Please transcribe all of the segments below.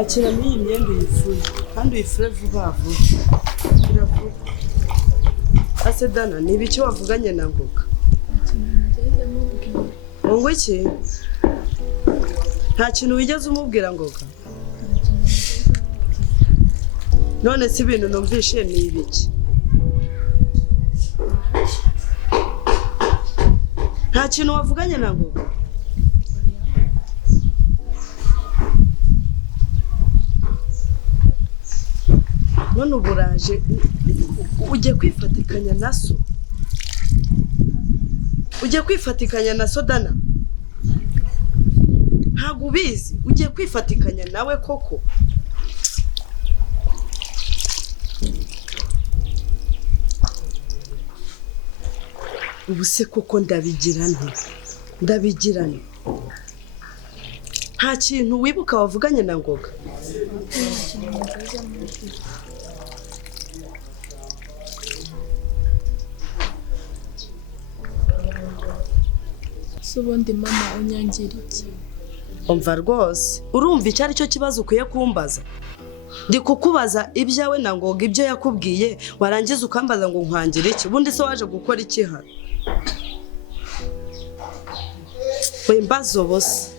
akiramo iyi myenda uyifuye kandi uyifure vuba vuba iravuga. Ase Dana ni ibiki wavuganye na Ngoga? Ngo iki? Nta kintu wigeze umubwira Ngoga? None si ibintu numvishe ni ibiki? Nta kintu wavuganye na Ngoga? None uburaje ujye kwifatikanya na so? Ujye kwifatikanya na so Dana? Ntabwo ubizi ujye kwifatikanya nawe koko? Ubu se koko ndabigira nte? Nta kintu wibuka wavuganye na Ngoga? Ubundi mama unyangira iki? Umva rwose urumva icyo ari cyo kibazo ukwiye kumbaza? Ndi kukubaza ibyawe na Ngoga ibyo yakubwiye warangiza ukambaza ngo nkwangira iki? Ubundi se waje gukora iki hano? Wembazo bose.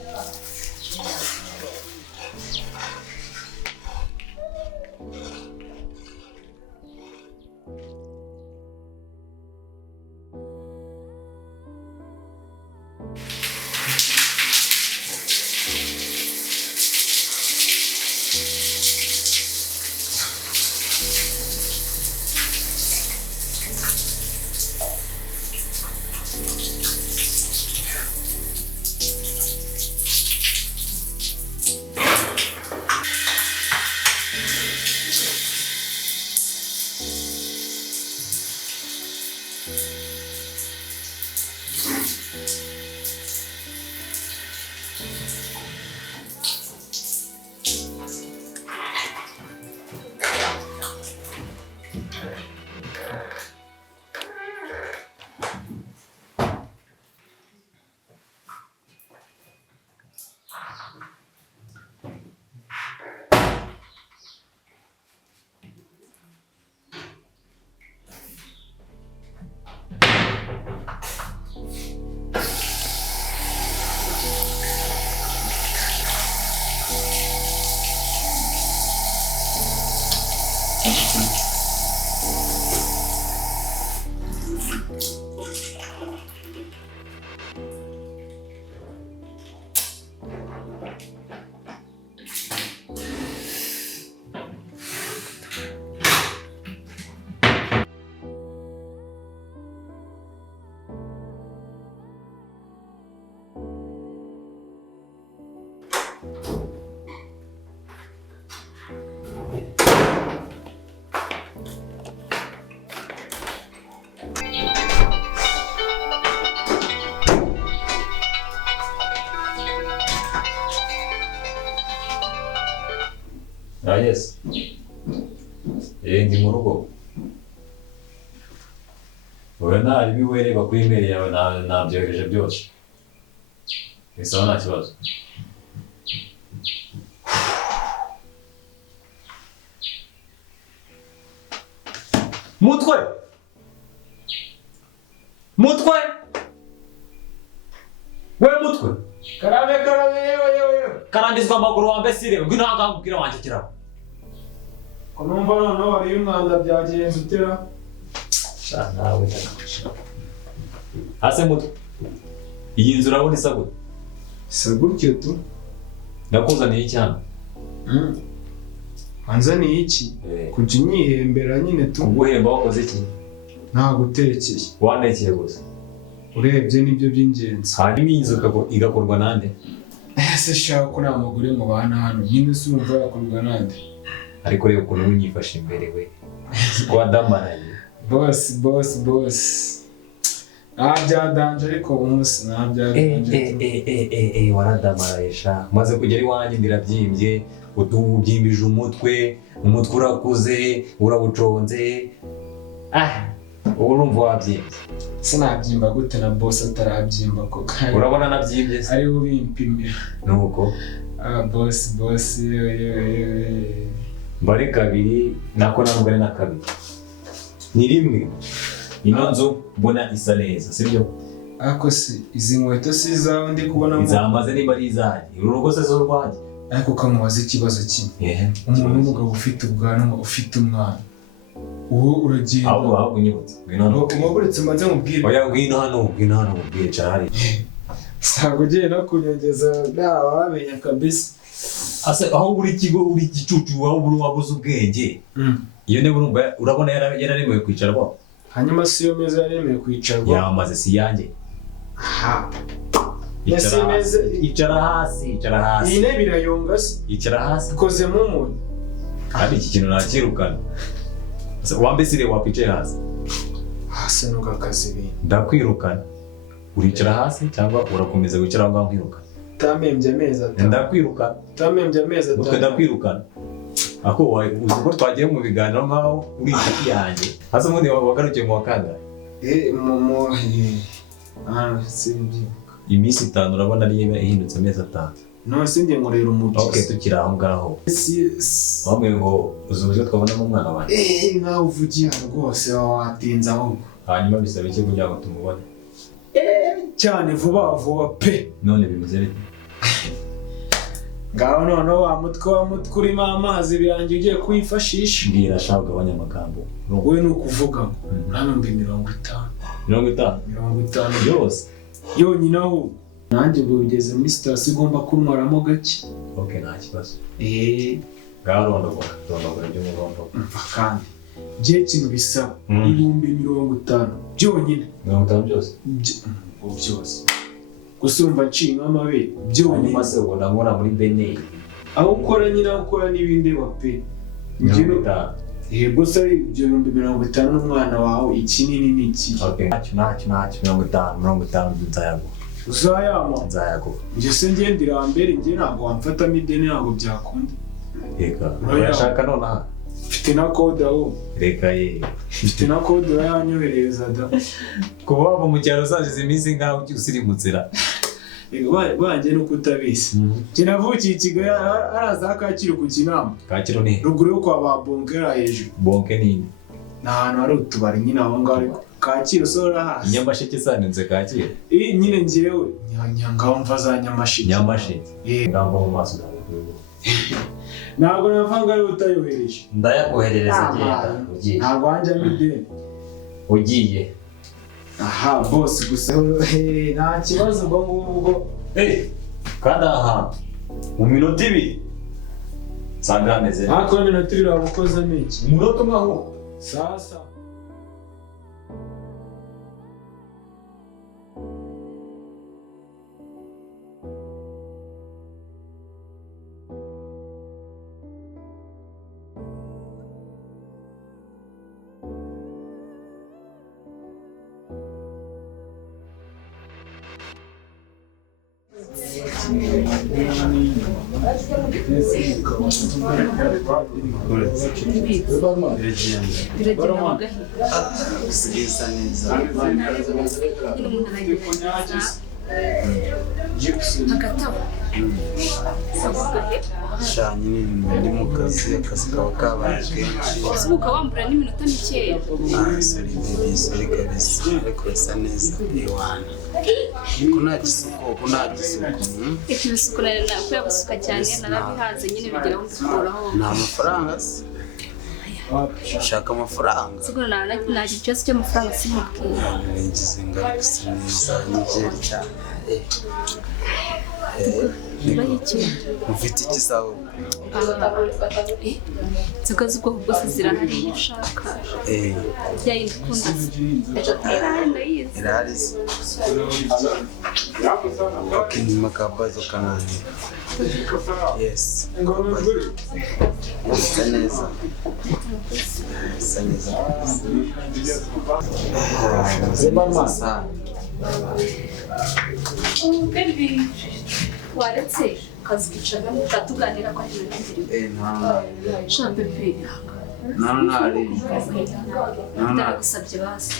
Yes. Ndi mu rugo. Wowe ntari biwere bakuri email yawe nabyohereje byose. Ese nta kibazo. Mutwe. Wewe mutwe. Karame yewe. Karambizwa amaguru wambesire ngo ntaga kubwira wanje kiraho. Ko numva noneho wari umwanda byagenze utera. Nawe ndakwisha. Hase mutwe. Iyi nzu urabona isa gute? Isa gutyo tu. Ndakuzaniye icyana. Wanzaniye iki? Kujya unyihembera nyine tu. Kuguhemba wakoze iki? Nta gutekeye. Wanekeye gusa. Urebye nibyo by'ingenzi. Hanyuma iyi nzu igakorwa nande? Ese shaka ko nta mugore mubana hano. Nyine se urumva yakorwa nande? Ariko rero ukuntu unyifashe imbere we. Kwa damaraye. Boss. Byadanje ariko umunsi byadanje. Waradamaraye sha. Maze kugera iwanjye ndirabyimbye, ubyimbije umutwe urakuze, urawuconze. Urumva wabyimbye. Sinabyimba gute na boss atarabyimba ko kandi. Urabona nabyimbye se? Ari ubimpimira. Nuko boss mbare kabiri nako namugane na kabiri ni rimwe ino nzu mbona isa neza sibyo ako se izi nkweto si zawe ndi kubona izambaze nimba ari izanjye uru rugo se zo rwanjye ariko kamubaza ikibazo kimwe umuntu w'umugabo ufite ubwanwa ufite umwana uwo uragenda ahubwo unyibutse umuguretse maze mubwire oya ngwino hano mubwire cyari sago ugiye no kunyongeza nta wamenya kabisa ase aho uri kigo uri gicucu aho uri wabuze ubwenge iyo ne burumva urabona yararemewe kwicara bo hanyuma si yo meza yaremewe kwicarwa yamaze si yanjye aha icara hasi iyi ntebe irayonga se icara hasi ikozemo umuntu kandi iki kintu nakirukana wambesire wakwicaye hasi nuko akazi ibintu ndakwirukana uricara hasi cyangwa urakomeza wicara aho ngaho nkirukana utamembye amezi atanu ndakwirukana utamembye amezi atanu ndakwirukana ako uzi ko twagiye mu biganiro nkaho uri inshuti yanjye hasi ubundi wagarukiye mu wa kangahe iminsi 5 urabona ariyo ihindutse amezi 5 no sindi nkorera umubyizi okay tukiri aho ngaho wamwe ngo uzuze twabonamo umwana wanjye nkaho uvugiye rwose watinze ahubwo hanyuma bisaba iki kugira ngo tumubone cyane vuba pe none bimeze bite ngaho none wa mutwe urimo amazi birangiye ugiye kwifashisha mbwira shabwa abanyamagambo wowe ni ukuvuga ngo namwe 50 yose yonyine aho nanjye ngo ugeze muri sitasiyo ugomba kunywaramo gake okay nta kibazo ngaho rondogora ibyo mugomba mva kandi gihe kintu bisaba 50 byonyine 50 byose byose gusumba nshinga amabere byonyine maze ubona nkora muri beneri aho ukora nyine aho ukora n'ibindi wape yego se ibyo 50 n'umwana wawe ikinini ni iki okay ntacyo 50 nzayaguha uzayama njye se ngendera mbere njye ntabwo wamfatamo ideni ntabwo byakunda reka urashaka nonaha mfite na kode aho reka ye mfite na kode yanyohereza da kuba wava mu cyaro uzagize iminsi ngaho usirimutsira banjye nuko utabizi njye navukiye i Kigali araza Kacyiru ku Kinama Kacyiru ni ruguru yo kwa ba Bonkera hejuru Bonke nini ni ahantu hari utubari nyine aho ngaho Kacyiru sora hasi Nyamasheke sanenze Kacyiru nyine njyewe ngaho mva za Nyamasheke ngamba mu maso ntabwo navanga ari utayohereje ndayakoherereza genda ugiye ntabwo wanjyamo ideni ugiye aha bose gusa nta kibazo ubwo ngubwo kandi aha mu minota 2 nsanga hameze ariko iminota 2 waba ukozemo iki umunota umwe aho sasa shanye ndi mu kazi kaba kabaye kenshi uzuka wambura n'iminota mikeya sorry baby sorry kabisa ariko bisa neza iwana kuna gisuko ibisuko nakwiye gusuka cyane narabihaze nyine bigera aho ndikuraho nta mafaranga se ushaka amafaranga sigura nta kibazo cy'amafaranga simubwiye ngize ngari gusa neza nigeri cyane mufite iki sawa inzoga z'ubwoko bwose zirahari iyo ushaka yayindi ukunda irahari se okay nyuma kabazo kanani yes bisa neza waretse kazi kicagamo tuganira kwa ibintu shambe pe ntari ndagusabye basi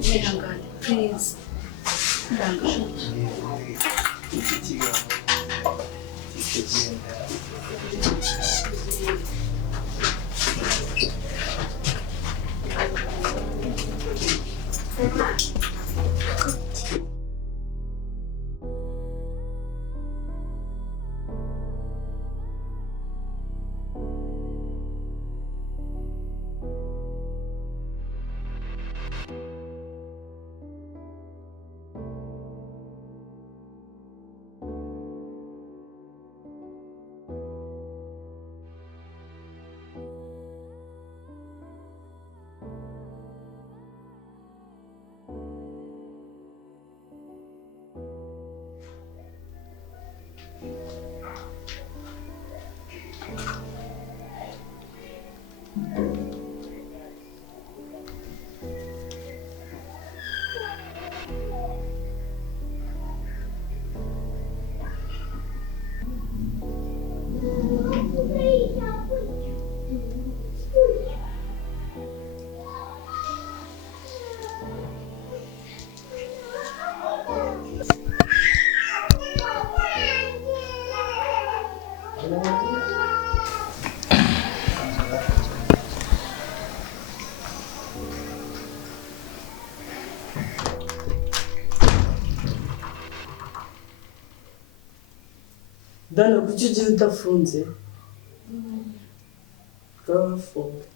ihangane please ndangashije Dana kuki ugiye udafunze? Bwafunga.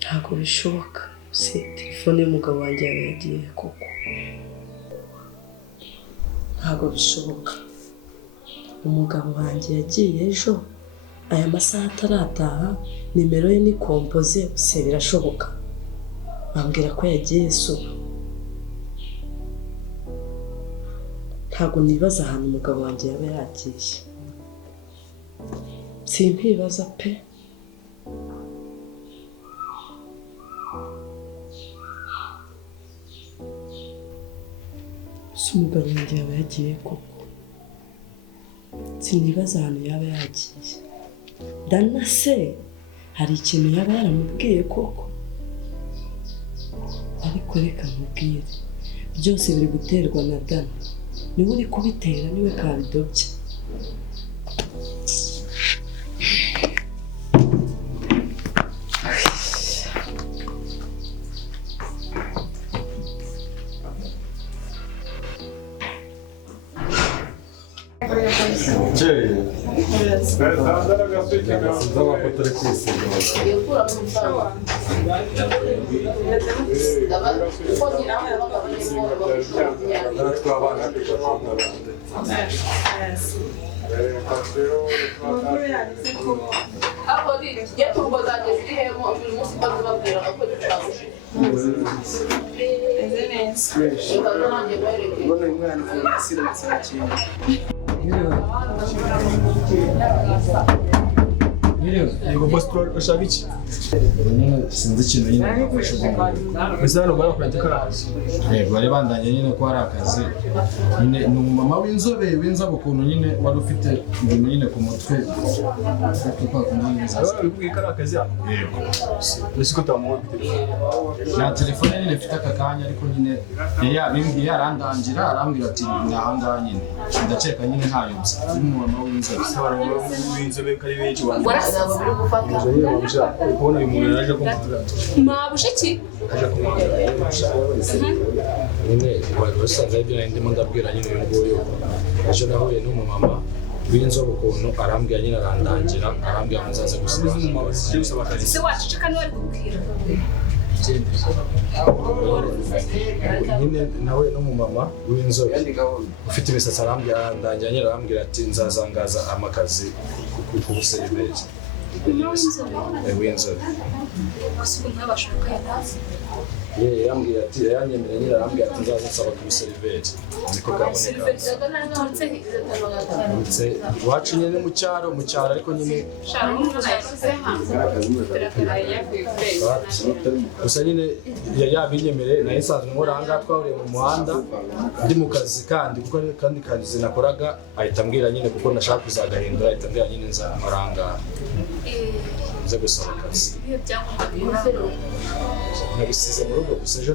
Ntabwo bishoboka. Se telefone y'umugabo wanjye yaba yagiye koko. Ntabwo bishoboka. Umugabo wanjye yagiye ejo aya masaha atarataha, nimero ye ni kompoze, se birashoboka. Bambwira ko yagiye so. Ntabwo nibaza ahantu umugabo wanjye yaba yagiye. Simpibaza pe. Umugabo wanjye yaba yagiye koko. Sinibaza ahantu yaba yagiye. Dana se hari ikintu yaba yaramubwiye koko. Ariko reka mubwire, byose biri guterwa na Dana. Niwe uri kubitera, niwe kabidobye. Yego boss urashaka iki? Sinzi ikintu nyine nafashe ubwo. Ese hano bari kwandika akazi. Yego bari bandanye nyine ko hari akazi. Nyine ni umumama w'inzobe ukuntu nyine wari ufite ibintu nyine ku mutwe. Kwa kumwinjiza. Bari kubwika akazi hano. Yego. Ese ko tamuwe bite? Na telefone nyine mfite aka kanya ariko nyine yabimbwiye arandangira arambwira ati ndahangaha nyine. Ndaceka nyine ntayobye. Umumama w'inzobe. W'inzobe kari benshi bandi. Kubona uyu muntu yaje kumugana. Mabushe ki? Aje kumugana. Nyine wasanze ibyo nari ndimo ndabwira nyine uyu nguyu. Ejo nahuye n'umumama w'inzobe ukuntu arambwira nyine arandangira arambwira ngo nzaze gusaba. Umumama waje gusaba akazi. Se wacicika niwe ari kubwira. Nyine nawe n'umumama w'inzobe ufite imisatsi arandangira nyine arambwira ati nzazangaza amakazi ku buseriveri. w'inzobe gusa ubu ntabashoboka yabaza yambwiye ati yanyemereye nyine arambwira ati nzaza nsaba kuri seriveri niko kaboneka ndetse iwacu nyine mu cyaro ariko nyine gusa nyine yabinyemereye nayo isanzwe nkora aha ngaha twahuriye mu muhanda ndi mu kazi kandi kuko kandi kazi nakoraga ahita ambwira nyine kuko nashaka kuzagahindura ahita ambwira nyine nzamara aha ngaha nze gusaba akazi nabisize mu rugo gusa ejo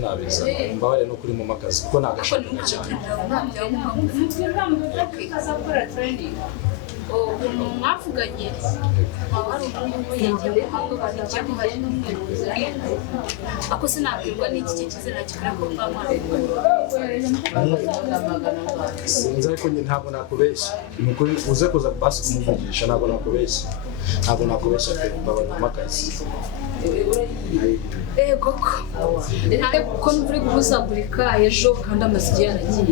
nabiza mbabare no kuri mu makazi kuko nagashaka cyane mwavuganye hari umuntu yagiye guhabwa barigiye ko hari n'umweru ako sinabwirwa n'iki kize nakikora ko sinzi ariko ntabwo nakubeshya ni ukuri uze kuza basi kumuvugisha ntabwo nakubeshya pe mbabona mu makazi koko kuko nturi guhuzagurika ejo kandi amaze igihe yaragiye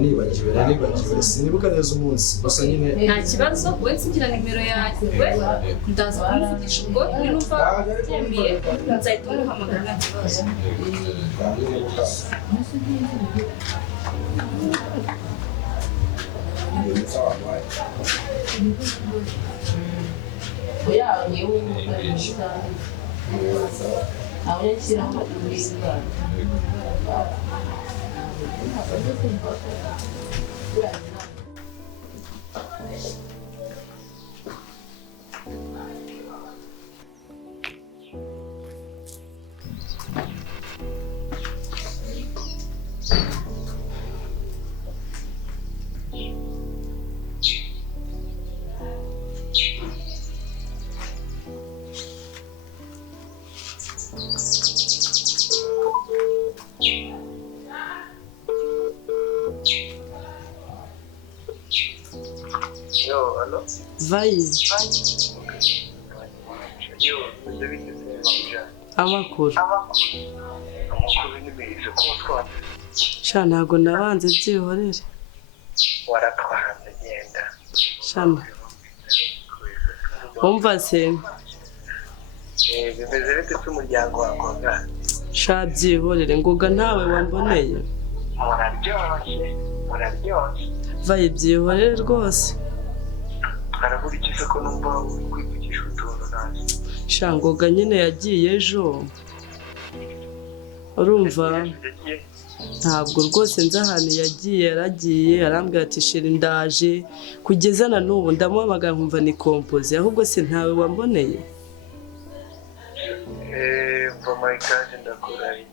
nibagiwe sinibuka neza umunsi gusa nyine nta kibazo wowe nsigira nimero yanjye ndaza kumuvugisha ubwo ninumva byemeye nzahita umuhamagara nta kibazo Vai. Amakuru. Sha ntago nabanze byihorere. Waratwahanze genda. Shama. Umva se. Bimeze bite cy'umuryango wakoga? Sha byihorere ngoga ntawe wamboneye. Muraryoshye. Vai byihorere rwose. Harabura iki ko numva kwivugisha utuntu nazi. Sha ngoga nyine yagiye ejo. Urumva? Ntabwo rwose nzi ahantu yaragiye arambwira ati sheri ndaje kugeza na n'ubu ndamuhamagara nkumva ni kompoze ahubwo se ntawe wamboneye. Mama ikaje ndakuraye.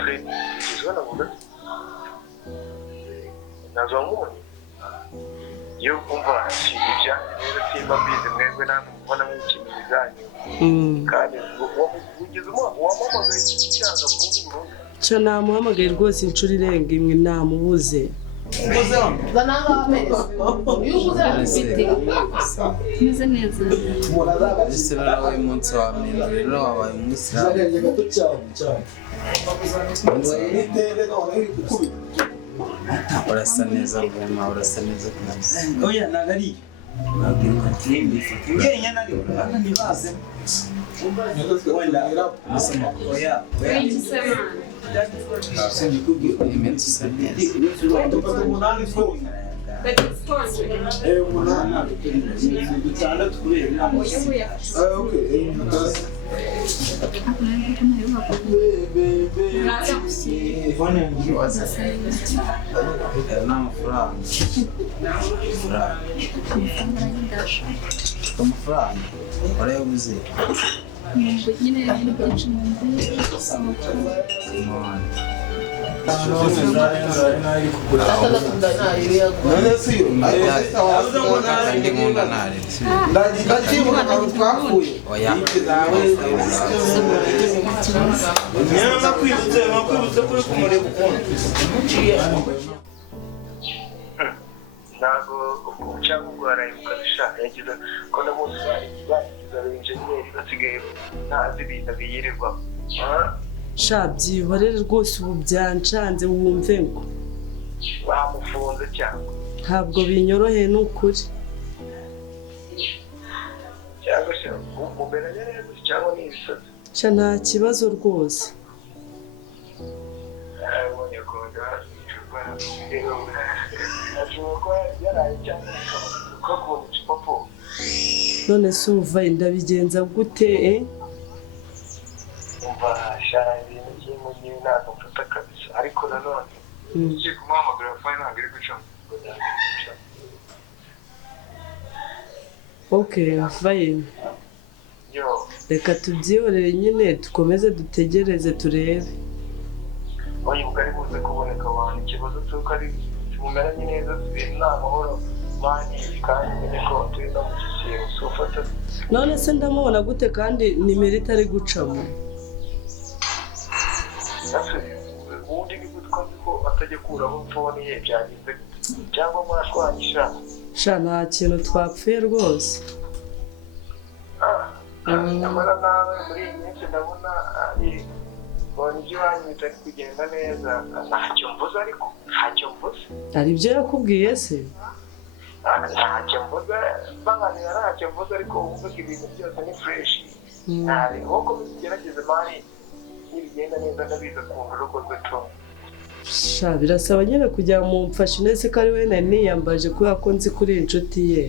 Fred, izwana vuga? Nazamuni. Yo kumva ibya rero simba mbizi mwebwe namwe mubona mwikimizanyo. Kandi ugize wamamaga icyanga burundu. Cyo namuhamagaye rwose inshuro irenga imwe namubuze. Meze neza. Ese nawe umunsi wa mbere rero wabaye umwisilamu. Urasa neza rwema, urasa neza kabisa. Oya nagari. Ngenya nari nibaze. Wenda nasema oya. Imensi isa neza. Amafaranga warayabuze nyine ibintu byinshi mu ntabwo cyangwa ubwara ukabisha yagize ko ndabona bagize abenjeniyeri basigaye ntazi ibintu biyirirwa Sha byihorere rwose ubu byancanze wumve ngo bamufunze cyangwa ntabwo binyoroheye n'ukuri. se mumeranye neza cyangwa ni ibisazi sha nta kibazo rwose. abonye akunda icupa ashobora kuba yaraye cyangwa ukakubona icupa po None se uva ndabigenza gute umva shara ibintu by'umujyi ntabwo mfata kabisa ariko nanone ugiye kumuhamagara fone ntabwo iri gucamo Okay, fine. yo Reka tubyihorere nyine dukomeze dutegereze turebe. oya ubwo ari buze kuboneka abantu ikibazo cy'uko ari mumeranye neza ibintu nta mahoro mani kandi nyine ko turi no mu kigero si ufata None se ndamubona gute kandi nimero itari gucamo? ubundi ni gutwa ko atajya kuraho fone ye byagize cyangwa mwashwanyisha Sha nta kintu twapfuye rwose. nyamara nawe muri iyi minsi ndabona mbona ibyo iwanyu bitari kugenda neza ntacyo mvuze ariko ntacyo mvuze Hari ibyo yakubwiye se? ntacyo mvuze banganira ntacyo mvuze ariko uvuga ibintu byose ni fureshi nk'uko bigerageze mani nibigenda neza ndabiza kumva urugo rwe tu Sha birasaba nyine kugira ngo mumfashe nese ko ari we nari niyambaje kubera ko nzi kuri inshuti ye.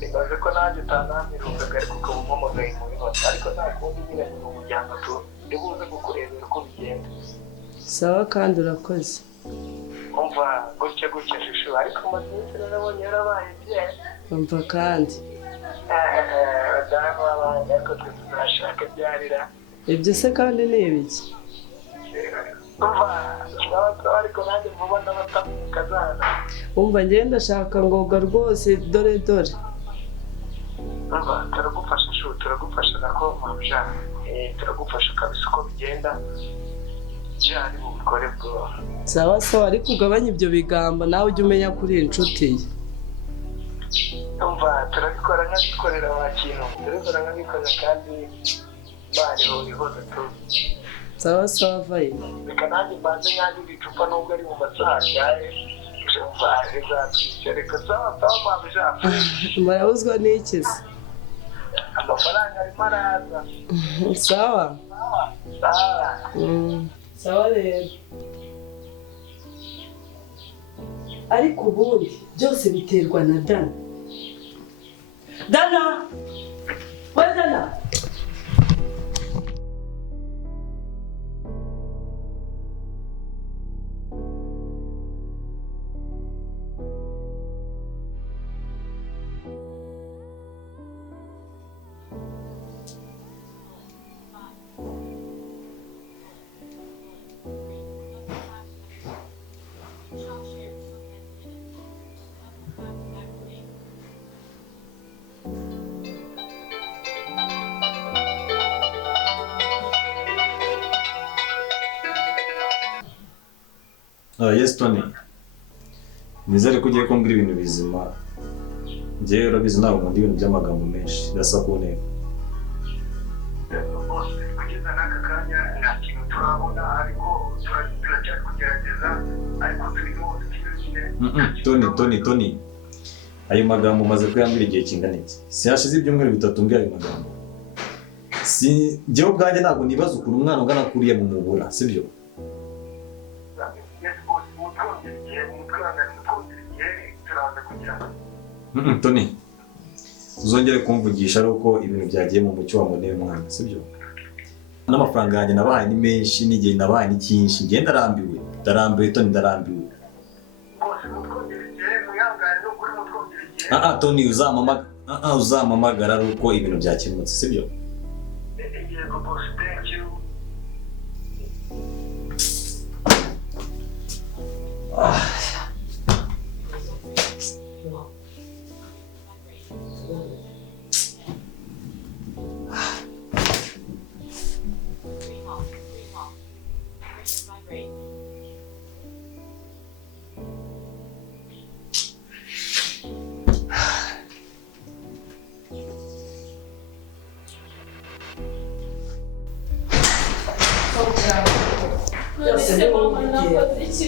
nibaze ko nanjye utanamirukaga ariko ukaba umpamagaye mu bibazo ariko nta kundi nyine ni umuryango tu ndibuze kukurebera uko bigenda Sawa kandi urakoze. umva gutya gutya shushu ariko amaze iminsi narabonye yarabaye bye Umva kandi. badamu abandi ariko twe tuzashaka byarira Ibyo se kandi ni ibiki? umva ariko nanjye vuba n'abatamukazana Umva ngenda ndashaka ngoga rwose dore dore. umva turagufasha shu turagufasha nako mabja turagufasha kabisa uko bigenda cyari bukore bwo Sawa sawa ariko ugabanya ibyo bigambo nawe ujye umenya kuri inshuti ye. umva turabikora nk'abikorera wa kintu turabikora nk'abikorera kandi bariho bihoze tu Sawa sawa vayi. reka nanjye mbanze nyange icupa nubwo ari mu masaha yawe umva rizatwica reka sawa sawa mabja Murabuzwa n'iki se? amafaranga arimo araza Sawa. sawa Sawa rero. Ariko ubundi byose biterwa na Dana. Dana! We Dana! Yes Tony, nizere ko ugiye kumbwira ibintu bizima. Njyewe urabizi ntabwo nkunda ibintu by'amagambo menshi ndasa ku ntego. kugeza n'aka kanya nta kintu turabona ariko turacyari kugerageza ariko turimo Tony, ayo magambo umaze kuyambwira igihe kingana iki? Si hashize ibyumweru bitatu mbwira ayo magambo. Njyewe ubwanjye ntabwo nibaza ukuntu umwana ungana kuriya mu mubura, sibyo? Tony, uzongere kumvugisha ari uko ibintu byagiye mu mucyo wa mboneye umwana, sibyo? N'amafaranga yanjye nabahaye ni menshi n'igihe nabahaye ni cyinshi, njye ndarambiwe Tony, ndarambiwe. Tony uzampamagara ari uko ibintu byakemutse, sibyo?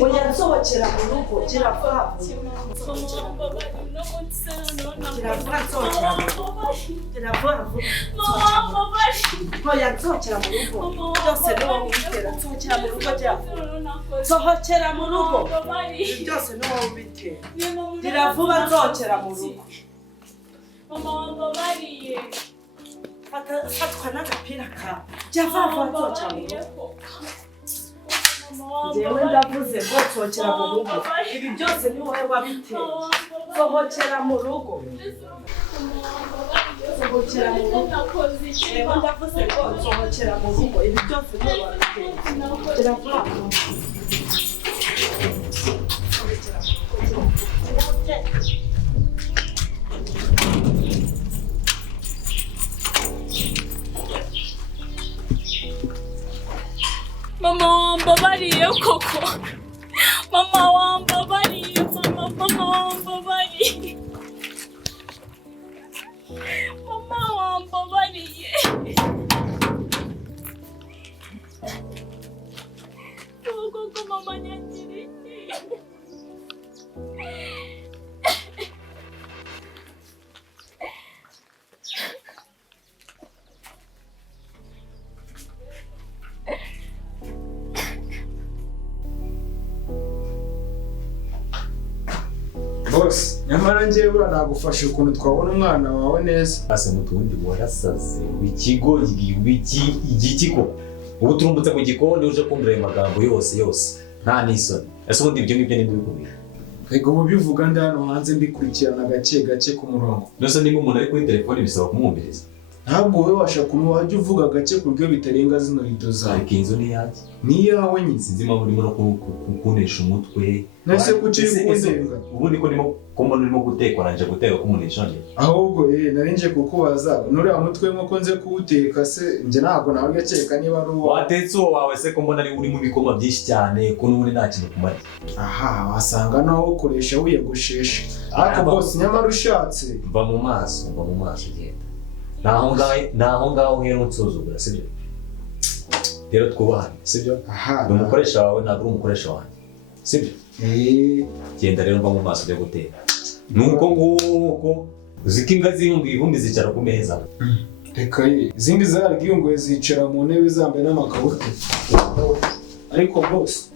Oya nsohokera mu rugo gira vuba. Kiravura nzokera mu rugo. Kiravura hoya nzokera mu rugo. Byose ni wowe ubitera. Nzokera mu rugo jyavu. Nsohokera mu rugo. Byose ni wowe ubitera. Kiravuba nzokera mu rugo. Mama wambabariye. Fatwa n'agapira kawe. Jyava nzokera mu rugo. Jewe ndavuze ngo nzokera mu rugo. Ibi byose ni wowe wabiteye. Sohokera mu rugo. Sohokera mu rugo. Jewe ndavuze ngo nsohokera mu rugo. Ibi byose ni wowe wabiteye. Kiravuba. Mama wambabariye koko. Mama wambabariye. Mama wambabariye. Mama wambabariye. Koko mama nyakiri. Boss, nyamara njyewe nagufasha ukuntu twabona umwana wawe neza. Ase mutundi warasaze ikigo igikiko. Ubu turumbutse mu gikoni uje kumvira ayo magambo yose. Nta nisoni. Ese ubundi ibyo ngibyo nibyo bikubira. Ego mubivuga ndi hano hanze mbikurikirana gake ku murongo. Nose niba umuntu ari kuri telefone bisaba kumwumviriza. Ntabwo wowe washaka umuntu wajya uvuga gake ku buryo bitarenga zino rido zawe. Ariko inzu ni yanjye. Ni yawe nyine. Sinzi impamvu urimo no kunesha umutwe. Nase kuki kundenga? Ubundi ko urimo gutekwa nanje guteka ko umunesha nje. Ahubwo nari nje kukubaza nuriya mutwe nko nze kuwuteka se nje ntabwo nawe gakeka niba ari uwo. Watetse uwo wawe se ko mbona ari uri mu bikoma byinshi cyane ko n'ubundi nta kintu kumara. Aha wasanga nawe ukoresha wiyagushesha. Ariko boss nyamara ushatse. Mva mu maso genda. Naho ngaho hero nsuzugura sibyo. Rero twubahane sibyo. Aha. Umukoresha wawe ntabwo uri umukoresha wanjye. Sibyo? Genda rero mva mu maso byo guteka. Nuko nguko uziko imbwa zihunguye ivumbi zicara ku meza. Reka izindi zaragiyunguye zicara mu ntebe zambaye n'amakabutura. Ariko boss